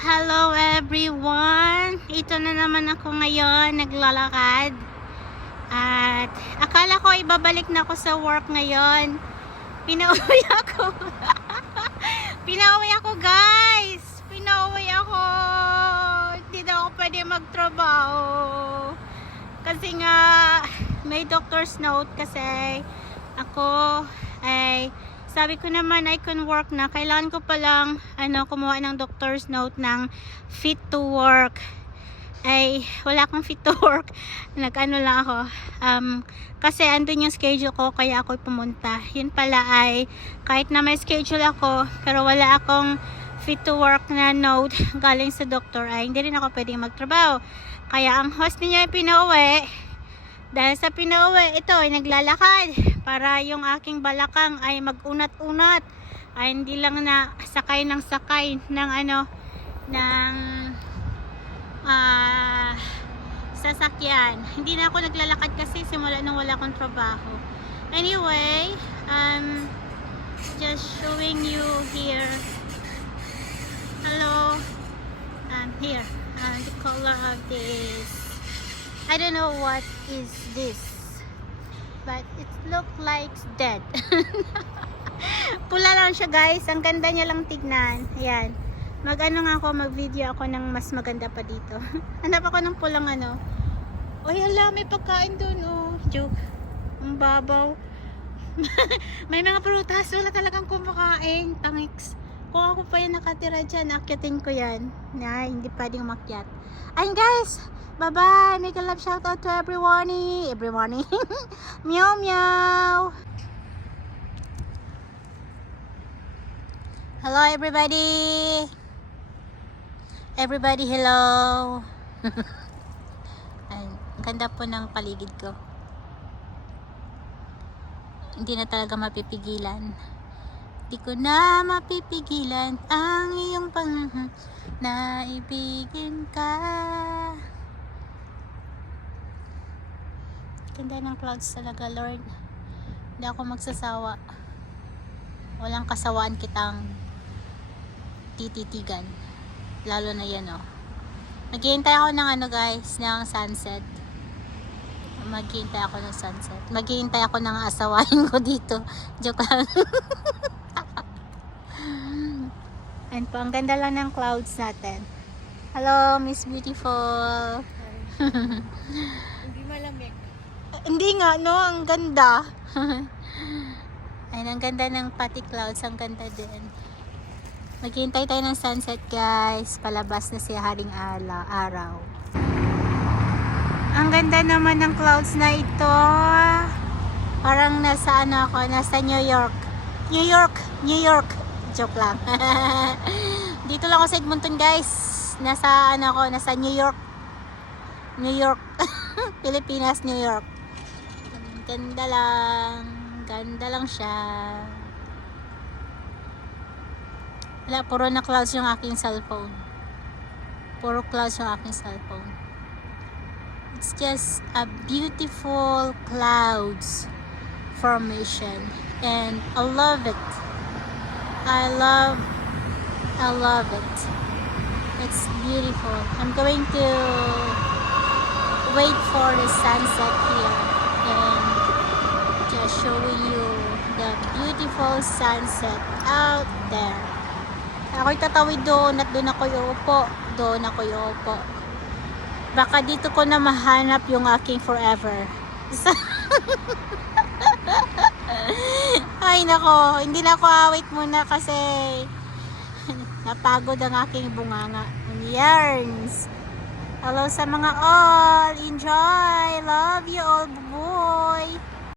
Hello everyone! Ito na naman ako ngayon, naglalakad. At akala ko ibabalik na ako sa work ngayon. Pinauwi ako. Pinauwi ako guys! Pinauwi ako! Hindi na ako pwede magtrabaho. Kasi nga, may doctor's note kasi ako ay sabi ko naman I can work na. Kailangan ko palang kumuha ng doctor's note ng fit to work. Ay wala akong fit to work. Nag-ano lang ako. Kasi andun yung schedule ko kaya ako pumunta. Yun pala ay kahit na may schedule ako pero wala akong fit to work na note galing sa doctor ay hindi rin ako pwedeng magtrabaho. Kaya ang host niya ay pinauwi. Dahil sa pinauwi, ito ay naglalakad para yung aking balakang ay mag-unat-unat. Ay hindi lang na sakay ng sasakyan. Hindi na ako naglalakad kasi simula nung wala akong trabaho. Anyway, just showing you here. Hello. Here. The color of this. I don't know what is this, but it look like dead. Pula lang siya guys, ang ganda niya lang tignan. Ayan, mag-video ako ng mas maganda pa dito. Hanap ako ng pulang oh yala, may pagkain dun oh. Joke, ang babaw. May mga prutas, wala talagang kumakain. Tangix. Kung ako pa yung nakatira dyan, akyatin ko yan. Hindi pwedeng umakyat. Ayun guys, bye-bye. Make a love shout out to everyone. Meow meow. Hello everybody. Everybody hello. Ayun, ang ganda po ng paligid ko. Hindi na talaga mapipigilan. Di ko na mapipigilan ang iyong naibigin ka. Ganda ng clouds talaga, Lord. Hindi ako magsasawa. Walang kasawaan kitang tititigan. Lalo na yan, oh. Maghihintay ako ng guys, ng sunset. Maghihintay ako ng sunset. Maghihintay ako ng asawain ko dito. Joke lang. And po, ang ganda lang ng clouds natin. Hello, Miss Beautiful. Hindi malamig. Hindi nga, no? Ang ganda. Ayun, ang ganda ng pati clouds. Ang ganda din. Maghihintay tayo ng sunset, guys. Palabas na si Haring Araw. Ang ganda naman ng clouds na ito. Parang nasa nasa New York. New York. Joke lang. Dito lang ako sa Edmonton, guys. Nasa nasa New York. Pilipinas, New York. Ganda lang siya. Wala, puro na clouds yung aking cellphone. It's just a beautiful clouds formation and I love it. I love it. It's beautiful. I'm going to wait for the sunset here and just showing you the beautiful sunset out there. Ako'y tatawid doon at doon ako iuupo. Baka dito ko na mahanap yung aking forever. Ay nako, hindi na ako awit muna kasi napagod ang aking bunganga. Yarns. Hello sa mga all. Enjoy. Love you all, boy.